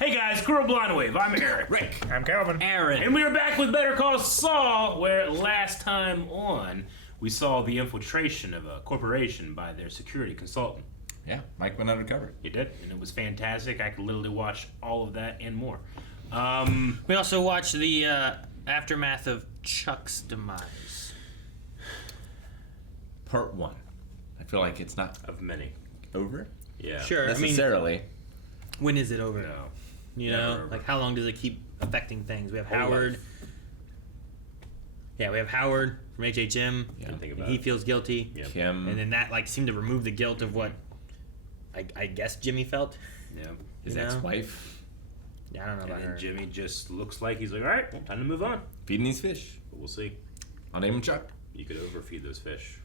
Hey guys, Squirrel Blind Wave. I'm Eric. Rick. I'm Calvin. Aaron. And we are back with Better Call Saul, where last time on, we saw the infiltration of a corporation by their security consultant. Yeah, Mike went undercover. He did, and it was fantastic. I could literally watch all of that and more. We also watched the aftermath of Chuck's demise. Part 1. I feel like it's not Of many. over Yeah. Sure, necessarily. when is it over? No. You Never know, over. like how long does it keep affecting things? We have Whole Howard. life. Yeah, we have Howard from HHM. Yeah. Didn't think And about he it. feels guilty. Yep. Kim, And then that like seemed to remove the guilt of what I guess Jimmy felt. Yeah. his you know? ex-wife, Yeah, I don't know And about then her. Jimmy just looks like he's like, all right, well, time to move on. feeding these fish. But we'll see. I'll name him Chuck. You could overfeed those fish.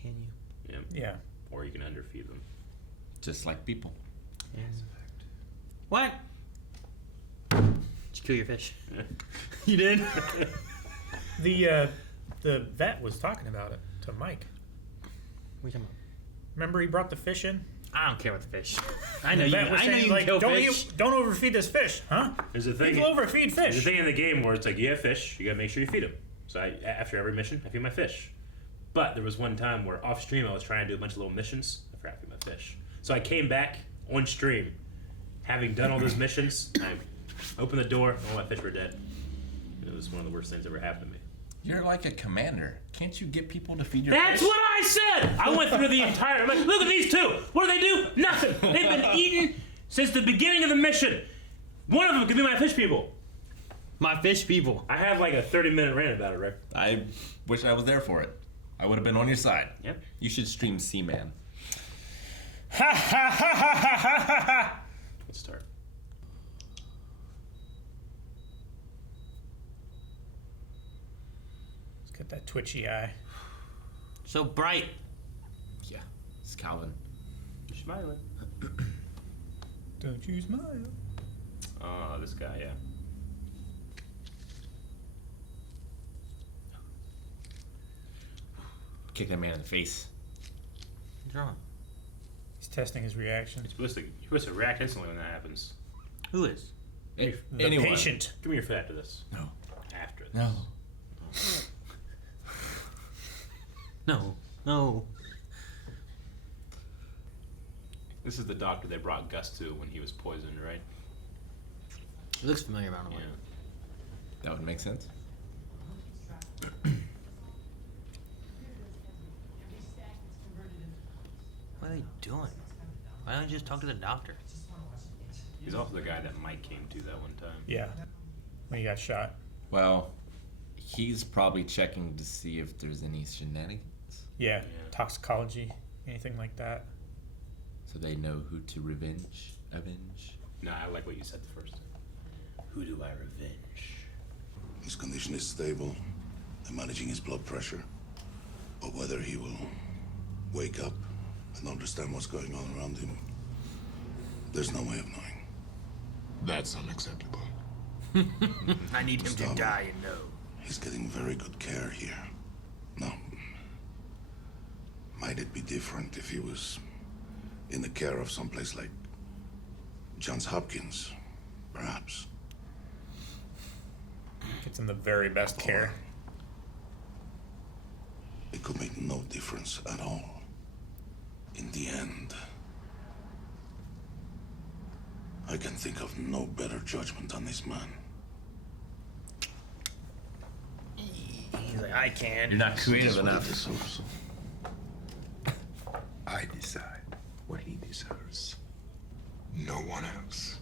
Can you? Yeah. Yeah. Or you can underfeed them. Just like people. What? Did you kill your fish? You did? The vet was talking about it to Mike. What are you talking about? Remember he brought the fish in? I don't care about the fish. I know The you. vet was I know saying, you can kill don't fish. don't overfeed this fish, huh? There's a thing. People overfeed There's a fish. thing in the game where it's like you have fish, you gotta make sure you feed them. So after every mission, I feed my fish. But there was one time where off stream I was trying to do a bunch of little missions. I forgot to feed my fish. So I came back on stream, having done all those missions. I opened the door, all my fish were dead. It was one of the worst things that ever happened to me. You're like a commander. Can't you get people to feed your That's fish? what I said! I went through the entire. Like, look at these two! What do they do? Nothing! They've been eating since the beginning of the mission. One of them could be my fish people. My fish people. I have like a 30-minute rant about it, Rick. I wish I was there for it. I would have been on your side. Yep. You should stream Seaman. Ha ha ha ha ha ha ha! Let's start. Let's get that twitchy eye. So bright. Yeah, it's Calvin. You're smiling. Don't you smile. Oh, this guy, yeah. Kick that man in the face. What's wrong? He's testing his reaction. You're supposed to react instantly when that happens. Who is? The Anyone. patient. Give me your foot after this. No. After this. No. No. No. This is the doctor they brought Gus to when he was poisoned, right? It looks familiar around the way. That would make sense. What are they doing? Why don't you just talk to the doctor? He's also the guy that Mike came to that one time. Yeah. When he got shot. Well, he's probably checking to see if there's any shenanigans, Yeah. Yeah. Toxicology. Anything like that. so they know who to avenge. No, I like what you said the first time. Who do I revenge? His condition is stable. They're managing his blood pressure. But whether he will wake up and understand what's going on around him, there's no way of knowing. That's unacceptable. I need him to Stop. die and know. He's getting very good care here. Now, might it be different if he was in the care of someplace like Johns Hopkins, perhaps? Gets him the very best care. It could make no difference at all. In the end, I can think of no better judgment on this man. He's like, I can. You're not creative That's what enough. he deserves. I decide what he deserves. No one else.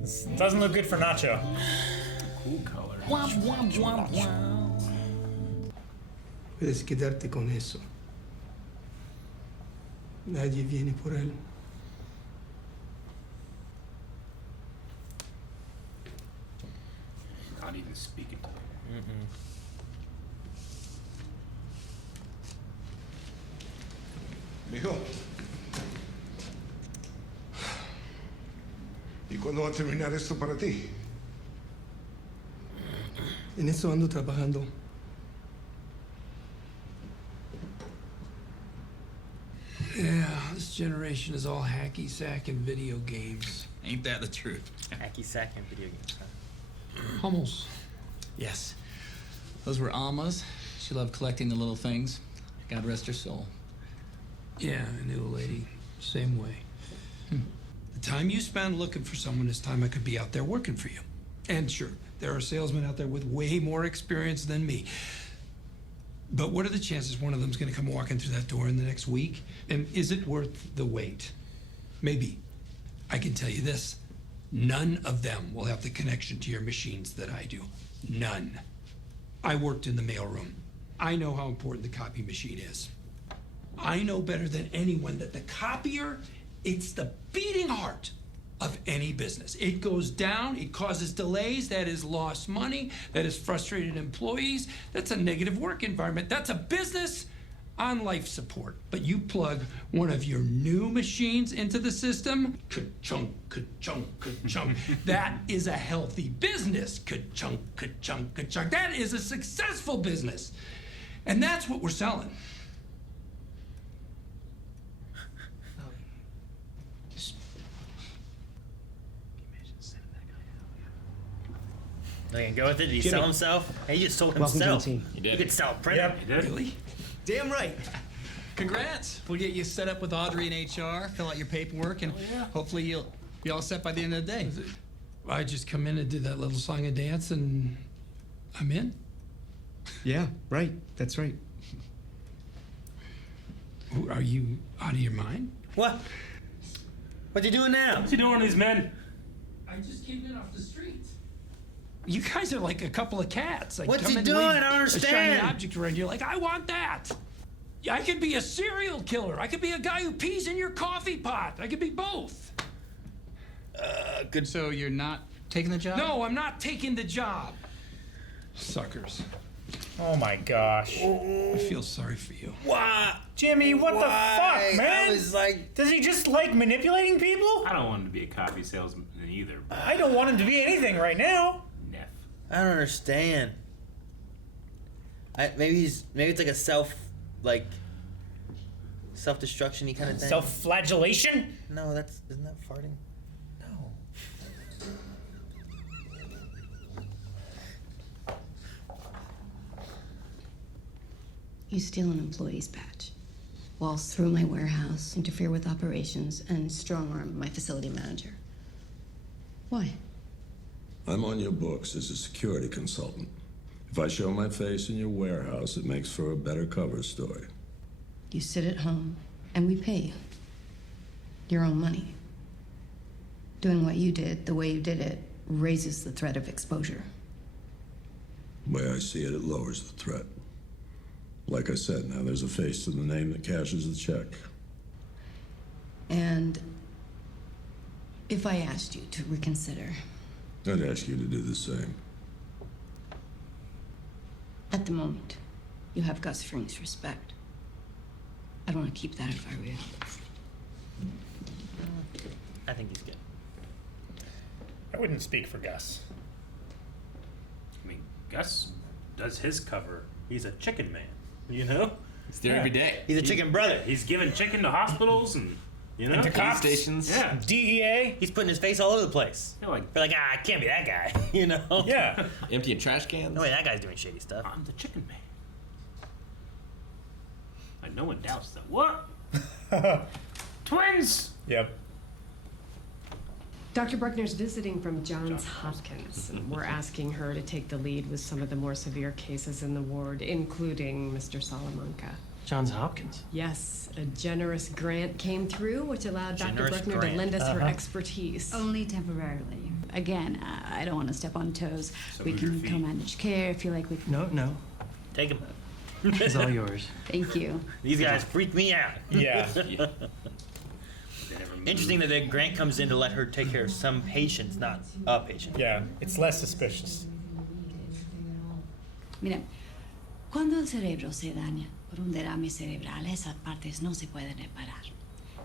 This doesn't look good for Nacho. Cool color. Puedes quedarte con eso. Nadie viene por él. Not even speaking to him. Mijo. ¿Y cuándo va a terminar esto para ti? En eso ando trabajando. generation is all hacky sack and video games. Ain't that the truth? Hacky sack and video games, huh? Hummels. Yes. Those were Alma's. She loved collecting the little things. God rest her soul. Yeah, I knew a lady. Same way. The time you spend looking for someone is time I could be out there working for you. And sure, there are salesmen out there with way more experience than me. But what are the chances one of them's gonna come walking through that door in the next week? And is it worth the wait? Maybe. I can tell you this. None of them will have the connection to your machines that I do. None. I worked in the mailroom. I know how important the copy machine is. I know better than anyone that the copier, it's the beating heart of any business. It goes down, it causes delays, that is lost money, that is frustrated employees, that's a negative work environment, that's a business on life support. But you plug one of your new machines into the system, ka-chunk, ka-chunk, ka-chunk. That is a healthy business, ka-chunk, ka-chunk, ka-chunk. That is a successful business. And that's what we're selling. They can go with it. Did he sell himself? Hey, he just sold Welcome himself. to the team. He did. You could sell a printer. Yep. You did? Really? Damn right. Congrats. We'll get you set up with Audrey in HR, fill out your paperwork, and hopefully you'll be all set by the end of the day. I just come in and do that little song and dance and I'm in. Yeah, right. That's right. Are you out of your mind? What? What you doing now? What's he doing, these men? I just came in off the street. You guys are like a couple of cats. Like, What's come he and doing? leave I don't a shiny understand. object around you. Like, I want that. Yeah, I could be a serial killer. I could be a guy who pees in your coffee pot. I could be both. Good. So you're not taking the job? No, I'm not taking the job. Suckers. Oh my gosh. I feel sorry for you. Why? Jimmy, what the fuck, man? I was like, Does he just like manipulating people? I don't want him to be a copy salesman either. I don't want him to be anything right now. Neff. I don't understand. Maybe it's like a self-destruction-y kind of thing. Self-flagellation? No, isn't that farting? No. You steal an employee's badge, waltz through my warehouse, interfere with operations, and strong-arm my facility manager. Why? I'm on your books as a security consultant. If I show my face in your warehouse, it makes for a better cover story. You sit at home, and we pay you. Your own money. Doing what you did, the way you did it, raises the threat of exposure. The way I see it, it lowers the threat. Like I said, now there's a face to the name that cashes the check. And if I asked you to reconsider, I'd ask you to do the same. at the moment, you have Gus Fring's respect. I'd want to keep that if I were you. I think he's good. I wouldn't speak for Gus. I mean, Gus does his cover. He's a chicken man, you know? He's there every day. He's a chicken brother. He's giving chicken to hospitals and, you know? And to Police cops. stations. Yeah. DEA. He's putting his face all over the place. You're like, We're like, I can't be that guy, you know? Yeah. Emptying trash cans. No way, that guy's doing shady stuff. I'm the chicken man. Like, no one doubts that. What? Twins! Yep. Dr. Bruckner's visiting from Johns Hopkins. We're asking her to take the lead with some of the more severe cases in the ward, including Mr. Salamanca. Johns Hopkins. Yes, a generous grant came through, which allowed Dr. Generous Bruckner grant. to lend us her expertise. Only temporarily. Again, I don't want to step on toes. So We move your can feet. co-manage care if you like. We can. No. Take him. It's all yours. Thank you. These guys freak me out. Yeah. They never moved. Interesting that the grant comes in to let her take care of some patients, not a patient. Yeah. It's less suspicious. Mira, cuando el cerebro se daña por un derrame cerebral, esas partes no se pueden reparar.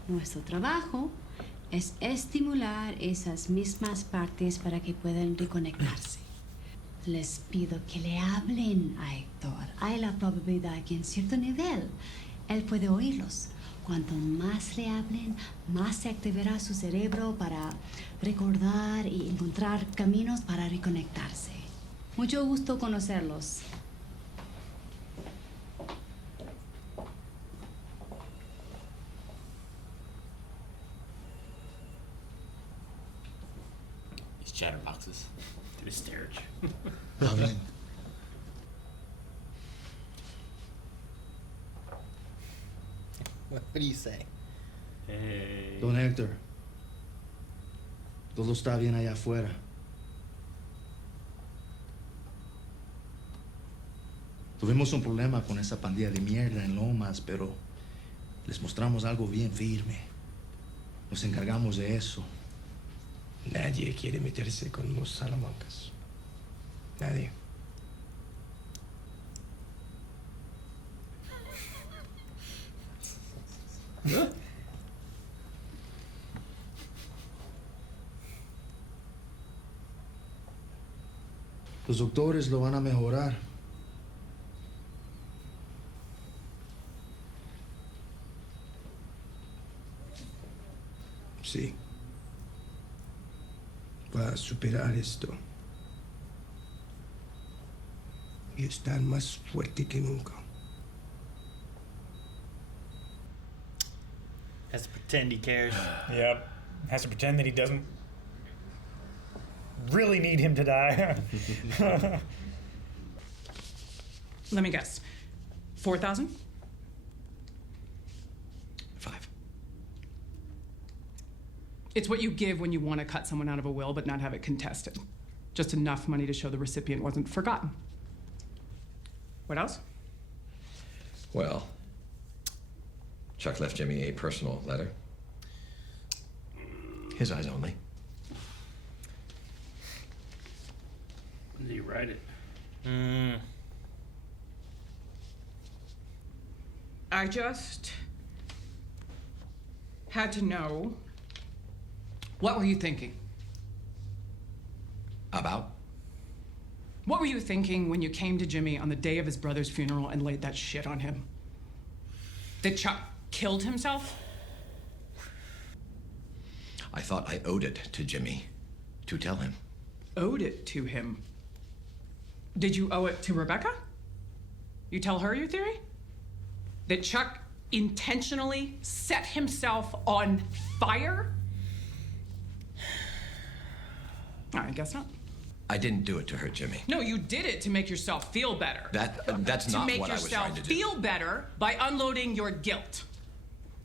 Nuestro trabajo es estimular esas mismas partes para que puedan reconectarse. Les pido que le hablen a Héctor. Hay la probabilidad que en cierto nivel él puede oírlos. Cuanto más le hablen, más se activará su cerebro para recordar y encontrar caminos para reconectarse. Mucho gusto conocerlos. These chatterboxes. To the stairage. Hablen. What do you say? Hey. Don Héctor, todo está bien allá afuera. Tuvimos un problema con esa pandilla de mierda en Lomas, pero les mostramos algo bien firme. Nos encargamos de eso. Nadie quiere meterse con los Salamancas. Nadie. Los doctores lo van a mejorar. Sí. Va a superar esto. Y estar más fuerte que nunca. Has to pretend he cares. Yep. Has to pretend that he doesn't really need him to die. Let me guess. 4,000? 5. It's what you give when you want to cut someone out of a will but not have it contested. Just enough money to show the recipient wasn't forgotten. What else? Well, Chuck left Jimmy a personal letter. His eyes only. When did you write it? I just had to know, what were you thinking? About? What were you thinking when you came to Jimmy on the day of his brother's funeral and laid that shit on him? That Chuck killed himself? I thought I owed it to Jimmy to tell him. Owed it to him? Did you owe it to Rebecca? You tell her your theory? That Chuck intentionally set himself on fire? I guess not. I didn't do it to hurt Jimmy. No, you did it to make yourself feel better. That's to not make what I was yourself trying to do. feel better by unloading your guilt.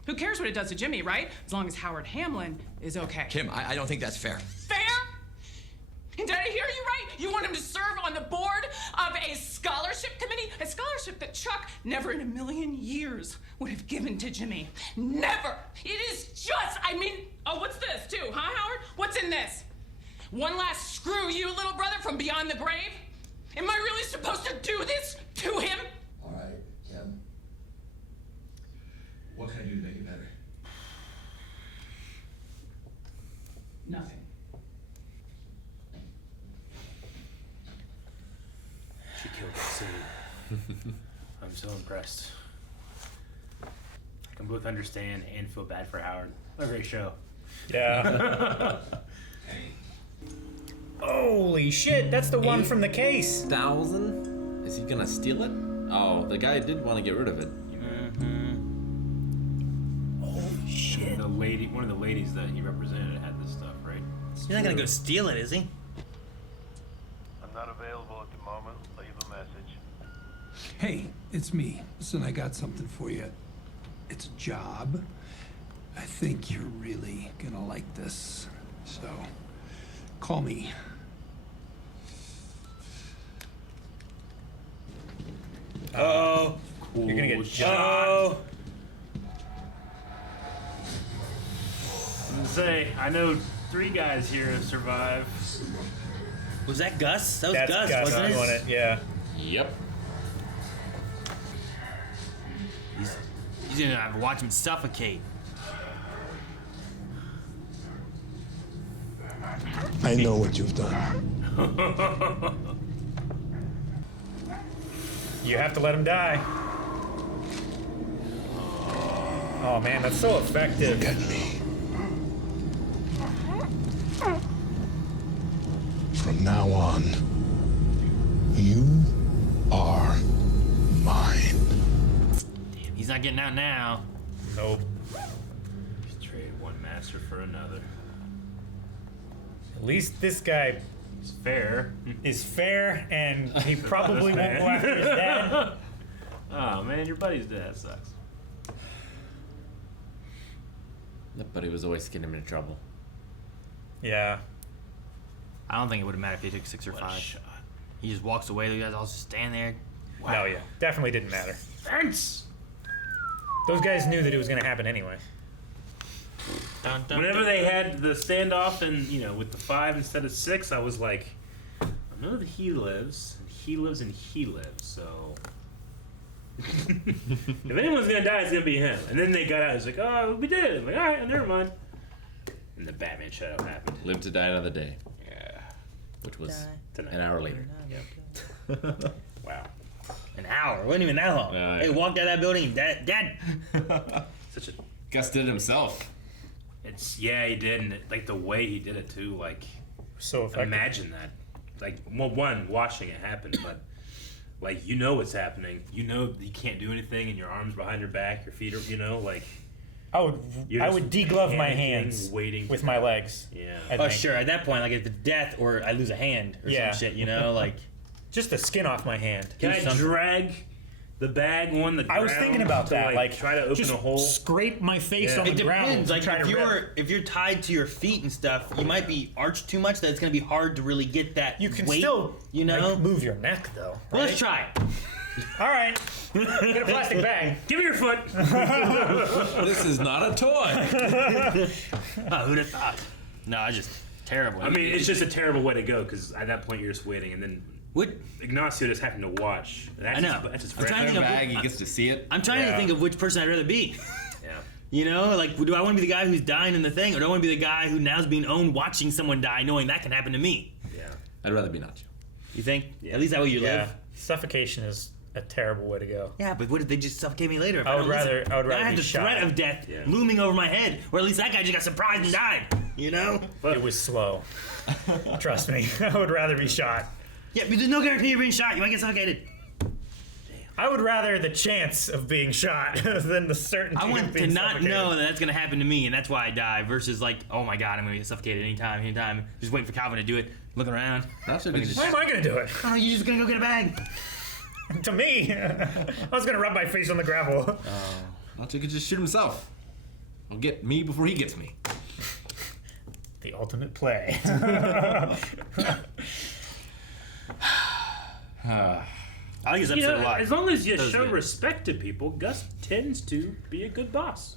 Who cares what it does to Jimmy, right? As long as Howard Hamlin is okay. Kim, I don't think that's fair. Fair? And did I hear you right? You want him to serve on the board of a scholarship committee? A scholarship that Chuck never in a million years would have given to Jimmy. Never! It is just, oh, what's this too, huh, Howard? What's in this? One last screw you, little brother, from beyond the grave? Am I really supposed to do this to him? All right, Kim. What can I do to make it better? Nothing. She killed that scene. I'm so impressed. I can both understand and feel bad for Howard. What a great show. Yeah. Holy shit, that's the one from the case. 8,000? Is he gonna steal it? Oh, the guy did want to get rid of it. Holy shit. One of the ladies that he represented had this stuff, right? He's not gonna go steal it, is he? I'm not available at the moment. Leave a message. Hey, it's me. Listen, I got something for you. It's a job. I think you're really gonna like this. So, call me. Uh-oh. Cool. You're gonna get shot. I'm gonna say, I know 3 guys here who survive. Was that Gus? That was That's Gus, Gus wasn't it? doing it, yeah. Yep. He's gonna have to watch him suffocate. I know what you've done. You have to let him die. Oh man, that's so effective. Look at me. From now on, you are mine. Damn, he's not getting out now. Nope. Trade one master for another. At least this guy It's fair. is fair, and he probably won't go after his dad. Oh man, your buddy's dad sucks. But he was always getting him into trouble. Yeah. I don't think it would have mattered if he took 6 or 5. He just walks away. The guys all just stand there. No, yeah. Definitely didn't matter. Thanks. Those guys knew that it was going to happen anyway. Dun, dun, Whenever dun. they had the standoff and with the 5 instead of 6, I was like, I know that he lives, and he lives, and he lives. So if anyone's gonna die, it's gonna be him. And then they got out. It's like, oh, we did it. I'm like, all right, never mind. And the Batman shadow happened. Live to die another day. Yeah. Which was Tonight. an hour later. Yep. Wow. An hour. It wasn't even that long. Yeah, They yeah. walked out of that building dead. Such a. Gus did it himself. He did, and like the way he did it too. Like, so effective. Imagine that. Like, well, one, watching it happen, but like what's happening. You can't do anything, and your arms behind your back, your feet are, like. I would deglove my panicking, hands waiting with my legs. Yeah. I Oh, think. sure. At that point, like, it's death or I lose a hand or Yeah. some shit, like. Just the skin off my hand. Can I something. drag the bag on the ground? I was thinking about to, that. Like, try to open just a hole. scrape my face on It the ground. depends. Like, try to if you're tied to your feet and stuff, you might be arched too much that it's gonna be hard to really get that. You can weight, still, like, move your neck though. Well, right? let's try it. All right. Get a plastic bag. Give me your foot. This is not a toy. Who'd have thought? No, it's just terrible. I mean, it's just a terrible way to go because at that point you're just waiting, and then what Ignacio just having to watch. That's I know. That's his I'm friend. trying to think of bag, he gets to see it. I'm trying to think of which person I'd rather be. Yeah. Like, do I want to be the guy who's dying in the thing, or do I want to be the guy who now's being owned watching someone die, knowing that can happen to me? Yeah. I'd rather be Nacho. You think? Yeah. At least that way you live. Suffocation is a terrible way to go. Yeah, but what if they just suffocate me later? If I would don't rather- listen? I would Now rather I have be the shot. threat of death Yeah. looming over my head, or at least that guy just got surprised and died. It was slow. Trust me. I would rather be shot. Yeah, but there's no guarantee you're being shot. You might get suffocated. I would rather the chance of being shot than the certainty I of want to being not suffocated. know that that's going to happen to me, and that's why I die, versus like, oh my god, I'm going to get suffocated anytime. Just waiting for Calvin to do it, looking around. Nacho could Why am I going to do it? Oh, you're just going to go get a bag. To me, I was going to rub my face on the gravel. Nacho could just shoot himself. He'll get me before he gets me. The ultimate play. I like this episode a lot. As long as you That was show good. respect to people, Gus tends to be a good boss.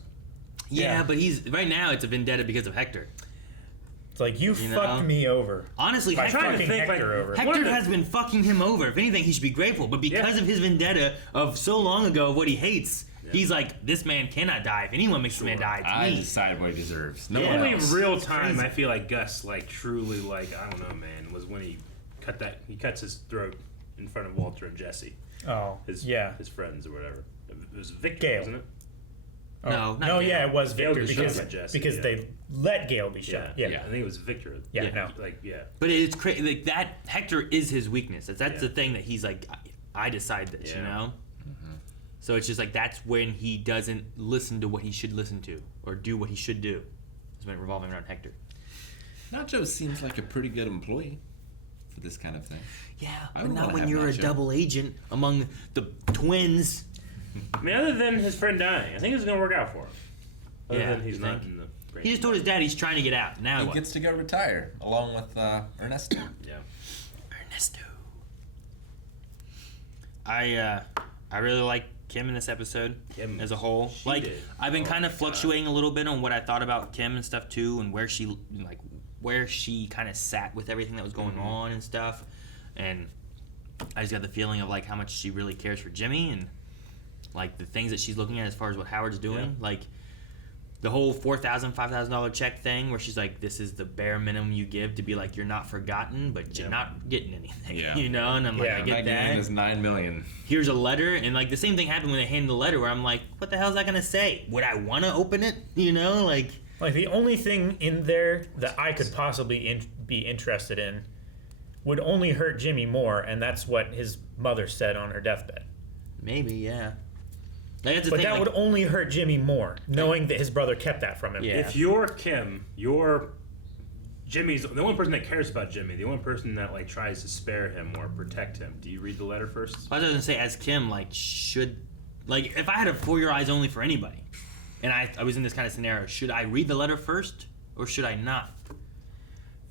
Yeah, but he's right now it's a vendetta because of Hector. It's like, you You fucked know? me over. Honestly, By Hector, fucking Hector over. Hector has been fucking him over. If anything, he should be grateful. But because of his vendetta of so long ago of what he hates, he's like, this man cannot die. If anyone makes this man die, it's I me. decide what he deserves. No The one only else. real It's time crazy. I feel like Gus truly I don't know, man, was when he cuts his throat in front of Walter and Jesse. Oh, His yeah. his friends or whatever. It was Victor, Gale. wasn't it? Oh, No, not no, Gale. yeah, it was Gale Victor was shot because, by Jesse, because yeah. they let Gale be shot. Yeah. I think it was Victor. Yeah, no. But it's crazy. Like that, Hector is his weakness. That's Yeah. the thing that he's like, I decide this, you know. So it's just like that's when he doesn't listen to what he should listen to or do what he should do. It's been revolving around Hector. Nacho seems like a pretty good employee for this kind of thing. Yeah, I but would not wanna when have you're a Nacho. double agent among the twins. I mean, other than his friend dying, I think it's gonna work out for him. Other Yeah, than he's you not think? in the brain. He just told his dad he's trying to get out. Now He what? gets to go retire along with Ernesto. Yeah. Ernesto. I really like Kim in this episode Kim, as a whole. she Like did. I've been Oh kind of my fluctuating a little bit on what I thought about Kim and stuff too, and where she kind of sat with everything that was going on and stuff. And I just got the feeling of like how much she really cares for Jimmy and like the things that she's looking at as far as what Howard's doing. Yeah. Like the whole $4,000, $5,000 check thing, where she's like, "This is the bare minimum you give to be like you're not forgotten, but you're not getting anything." Yeah. You know, and I'm like, I get that. Is $9 million. Here's a letter, and like the same thing happened when they handed the letter, where I'm like, what the hell is that gonna say? Would I want to open it? You know, like the only thing in there that I could possibly be interested in would only hurt Jimmy more, and that's what his mother said on her deathbed. Maybe, yeah. Like, that's the But thing, that would only hurt Jimmy more, knowing that his brother kept that from him. Yeah. If you're Kim, Jimmy's the only person that cares about Jimmy, the only person that like tries to spare him or protect him. Do you read the letter first? I was gonna say, as Kim, like, if I had a For Your Eyes Only for anybody, and I was in this kind of scenario, should I read the letter first, or should I not?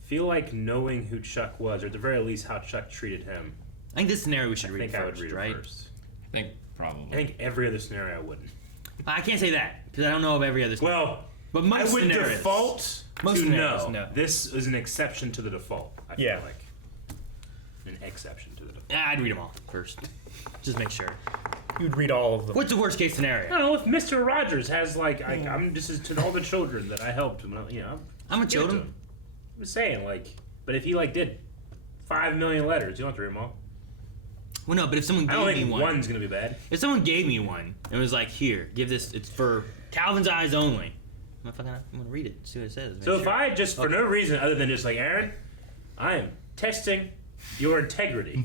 Feel like knowing who Chuck was, or at the very least how Chuck treated him. I think this scenario we should read I think first, I would read right? it first. I think probably. I think every other scenario I wouldn't. I can't say that because I don't know of every other scenario. Well, but most I would scenarios, default most to scenarios, no. no. This is an exception to the default. I feel like an exception to the default. Yeah, I'd read them all first, just make sure. You'd read all of them. What's the worst case scenario? I don't know if Mr. Rogers has like I'm just to all the children that I helped. I'm a children. I'm saying but if he did 5 million letters, you don't have to read them all. Well, no, but if someone I don't gave think me one, one's gonna be bad. If someone gave me one and was like, "Here, give this. It's for Calvin's eyes only." I'm gonna read it. See what it says. So if I just for no reason other than just Aaron, I am testing your integrity.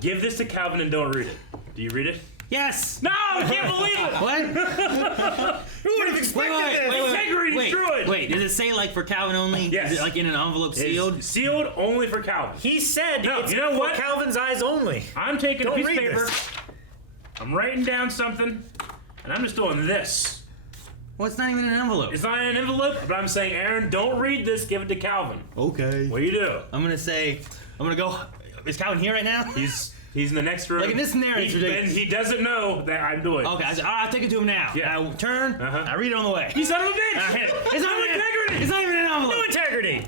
Give this to Calvin and don't read it. Do you read it? Yes. No, I can't believe it. What? Who would have expected this? Integrity destroyed. Wait, does it say for Calvin only? Yes. Is it in an envelope sealed? It's sealed only for Calvin. He said it's you know for what? Calvin's eyes only. I'm taking Don't a piece of read paper. this. I'm writing down something, and I'm just doing this. Well, it's not even in an envelope. It's not in an envelope, but I'm saying, Aaron, don't read this. Give it to Calvin. Okay. What do you do? I'm gonna go. Is Calvin here right now? He's in the next room. Like in this scenario, it's ridiculous. He doesn't know that I'm doing it. Okay, I said, all right, I'll take it to him now. Yeah. I turn. I read it on the way. You son of a bitch! I hit it. It's No integrity! It's not even in an envelope. No integrity.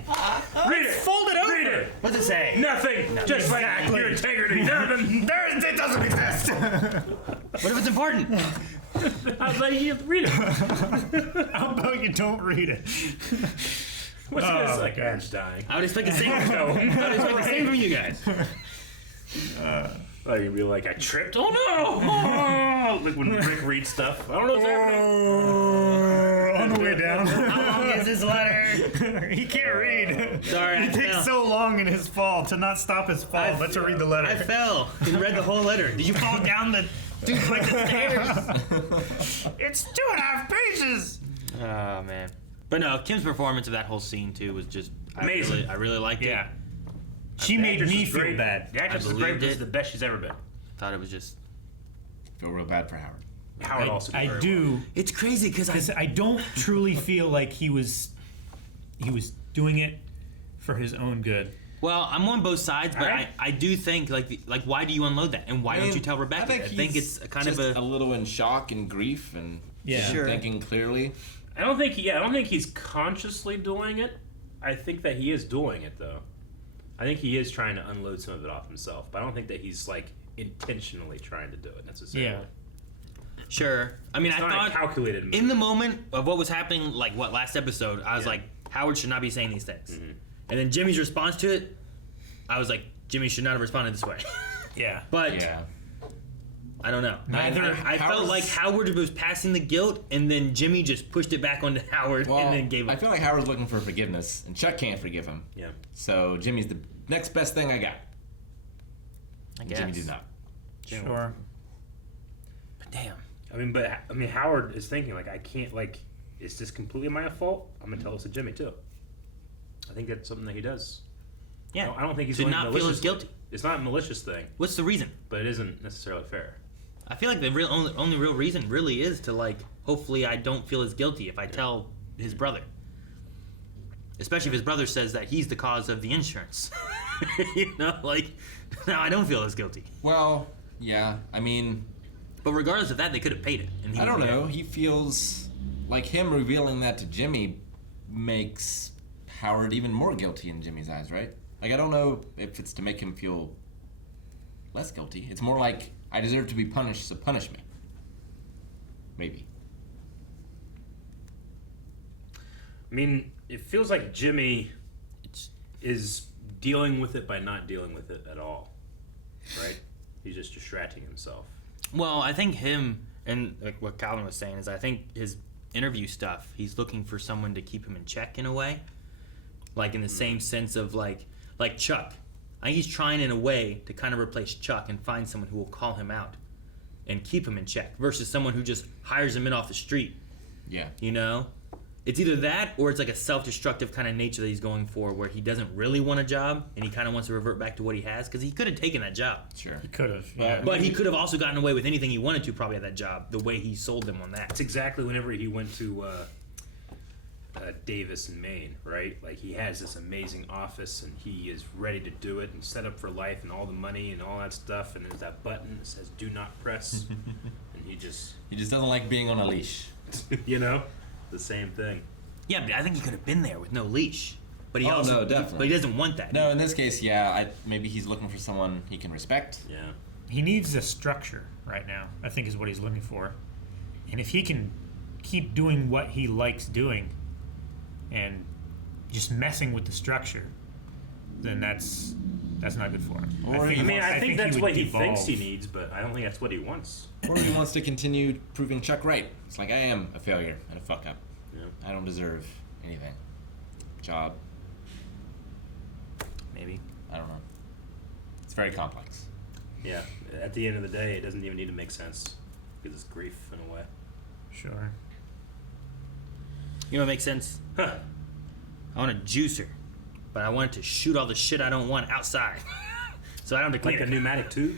Read it. Fold it over. Read it. What's it say? Nothing. Just Exactly. like your integrity. Nothing. It doesn't exist. What if it's important? I'll let you read it. How about you don't read it? What's this? Like Aaron's dying. I would expect the same. I would expect the same from you guys. You'd be like, I tripped. Oh no! Oh. Like when Rick reads stuff. I don't know what's happening. On the way down. How long is this letter? He can't read. Sorry, It takes so long in his fall to not stop his fall, but to read the letter. I fell and read the whole letter. Did you fall down the flight of stairs? It's 2.5 pages. Oh man. But no, Kim's performance of that whole scene too was just Amazing. I really liked it. Yeah. She made me feel great. bad. The actress is believed great. This it. is the best she's ever been. Thought it was just. Feel real bad for Howard. Howard also. did I very do. well. It's crazy because I don't truly feel like he was doing it for his own good. Well, I'm on both sides, but Alright. I do think why do you unload that, and why don't you tell Rebecca? I think it's kind just of a little in shock and grief and Yeah. isn't Sure. thinking clearly. I don't think he's consciously doing it. I think that he is doing it though. I think he is trying to unload some of it off himself, but I don't think that he's intentionally trying to do it necessarily. Yeah. Sure. I mean, It's I not thought a calculated move. in the moment of what was happening, last episode, I was like, Howard should not be saying these things. Mm-hmm. And then Jimmy's response to it, I was like, Jimmy should not have responded this way. Yeah. But Yeah. I don't know. Neither- I felt like Howard was passing the guilt, and then Jimmy just pushed it back onto Howard Well, and then gave I up. feel like Howard's looking for forgiveness, and Chuck can't forgive him. Yeah. So Jimmy's the next best thing I got. I And guess. Jimmy did not. Sure. But damn. I mean, Howard is thinking I can't is this completely my fault? I'm gonna tell this to Jimmy too. I think that's something that he does. Yeah. I don't think he's to doing not malicious feel as guilty. It's not a malicious thing, What's the reason? but it isn't necessarily fair. I feel like the only real reason really is to hopefully I don't feel as guilty if I tell his brother. Especially if his brother says that he's the cause of the insurance. Now I don't feel as guilty. Well, yeah. I mean, But regardless of that, they could have paid it. And he I don't would have- know. He feels like him revealing that to Jimmy makes Howard even more guilty in Jimmy's eyes, right? I don't know if it's to make him feel less guilty. It's more like I deserve to be punished, so punish me. Maybe. I mean, it feels like Jimmy is dealing with it by not dealing with it at all, right? He's just distracting himself. Well, I think him and like what Calvin was saying is I think his interview stuff, he's looking for someone to keep him in check in a way, like in the same sense of like Chuck. I think he's trying in a way to kind of replace Chuck and find someone who will call him out and keep him in check versus someone who just hires him in off the street. Yeah. You know? It's either that or it's like a self-destructive kind of nature that he's going for where he doesn't really want a job and he kind of wants to revert back to what he has because he could have taken that job. Sure. He could have. But he could have also gotten away with anything he wanted to probably at that job, the way he sold them on that. It's exactly whenever he went to Davis in Maine, right? Like he has this amazing office and he is ready to do it and set up for life and all the money and all that stuff, and there's that button that says "Do not press," and he just doesn't like being on a leash. You know, the same thing. Yeah, but I think he could have been there with no leash. But he no, definitely. But he doesn't want that. No, in this case, yeah. Maybe he's looking for someone he can respect. Yeah. He needs a structure right now, I think is what he's looking for. And if he can keep doing what he likes doing and just messing with the structure, then that's not good for him. I think that's what he devolve. thinks he needs, but I don't think that's what he wants. Or he wants to continue proving Chuck right. It's like, I am a failure and a fuck up. Yeah. I don't deserve anything. Job. Maybe. I don't know. It's very complex. Yeah. At the end of the day, it doesn't even need to make sense because it's grief in a way. Sure. You know what makes sense? Huh. I want a juicer, but I want it to shoot all the shit I don't want outside. So I don't have to clean Like a it. pneumatic tube?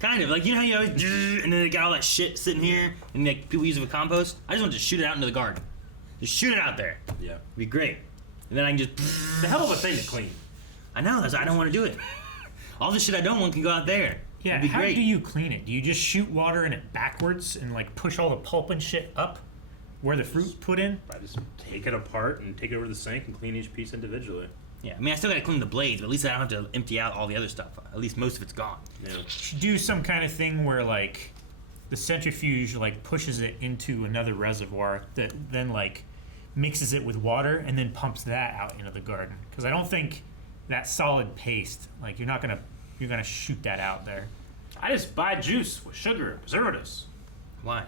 Kind of. Like, you know how you always and then they got all that shit sitting here and like people use it for compost? I just want to shoot it out into the garden. Just shoot it out there. Yeah. It'd be great. And then I can just The hell of a thing to clean. I know, that's why I don't want to do it. All the shit I don't want can go out there. Yeah, It'd be how great. do you clean it? Do you just shoot water in it backwards and like push all the pulp and shit up where the fruit's put in? I just take it apart and take it over the sink and clean each piece individually. Yeah, I mean, I still gotta clean the blades, but at least I don't have to empty out all the other stuff. At least most of it's gone. Yeah. Should do some kind of thing where like the centrifuge like pushes it into another reservoir that then like mixes it with water and then pumps that out into the garden. Because I don't think that solid paste, like you're gonna shoot that out there. I just buy juice with sugar and preservatives. Why?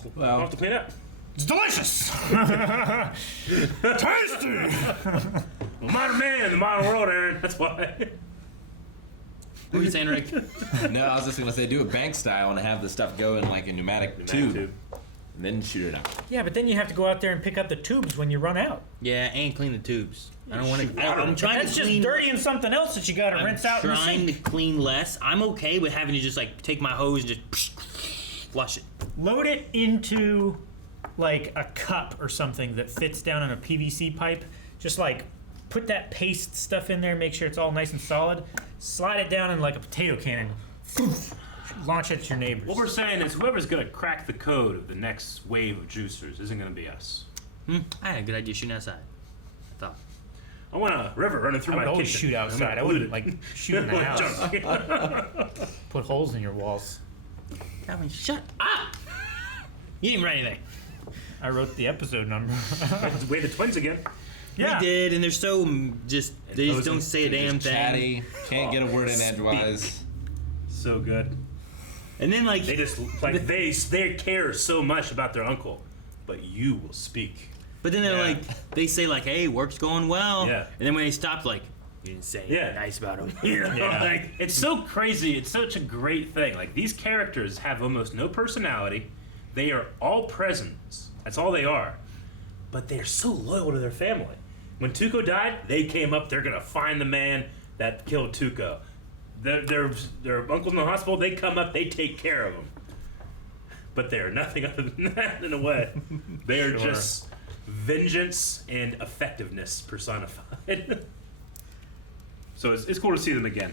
I don't have to clean up. It's delicious! Tasty! Modern man in the modern world, Aaron. That's why. What were you saying, Rick? No, I was just gonna say do it bank style and have the stuff go in like a pneumatic tube, and then shoot it out. Yeah, but then you have to go out there and pick up the tubes when you run out. Yeah, and clean the tubes. I don't want to. I'm But trying that's to just clean. dirty and something else that you gotta I'm rinse out in the trying to sink. clean less. I'm okay with having to just like take my hose and just flush it. Load it into like a cup or something that fits down in a PVC pipe. Just like put that paste stuff in there, make sure it's all nice and solid. Slide it down in like a potato cannon. Launch it at your neighbors. What we're saying is whoever's going to crack the code of the next wave of juicers isn't going to be us. I had a good idea shooting outside. I thought. I want a river running through I would my always kitchen. shoot outside. I wouldn't like shoot in the house. Put holes in your walls. Calvin, shut up! You didn't write anything. I wrote the episode number. We the twins again. Yeah. We did, and they're so just they just don't say a damn thing. Chatty, can't get a word in edgewise. So good. And then like They just like they care so much about their uncle, but you will speak. But then they're Yeah. like, they say like, "Hey, work's going well." Yeah. And then when they stop, like, you didn't say anything nice about him. You know? Yeah. Like, it's so crazy. It's such a great thing. Like these characters have almost no personality. They are all presents. That's all they are. But they are so loyal to their family. When Tuco died, they came up. They're gonna find the man that killed Tuco. Their uncle's in the hospital. They come up. They take care of him. But they are nothing other than that in a way. They are Sure. just vengeance and effectiveness personified. So it's cool to see them again.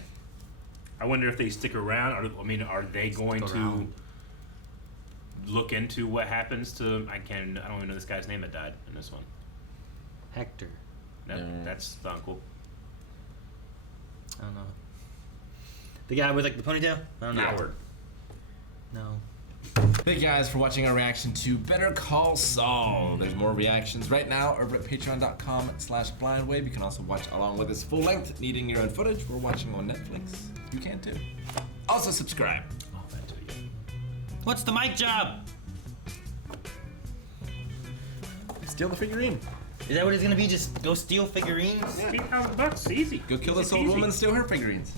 I wonder if they stick around. Are they going to look into what happens to? I don't even know this guy's name that died in this one. Hector. That's the uncle. I don't know. The guy with like the ponytail? I don't know. Howard. No. Thank you guys for watching our reaction to Better Call Saul. There's more reactions right now over at patreon.com/blindwave. You can also watch along with us full length, needing your own footage. We're watching on Netflix. You can too. Also subscribe. Oh, that too. What's the mic job? Steal the figurine. Is that what it's gonna be? Just go steal figurines? $3,000, easy. Go kill this Easy old peasy. woman and steal her figurines.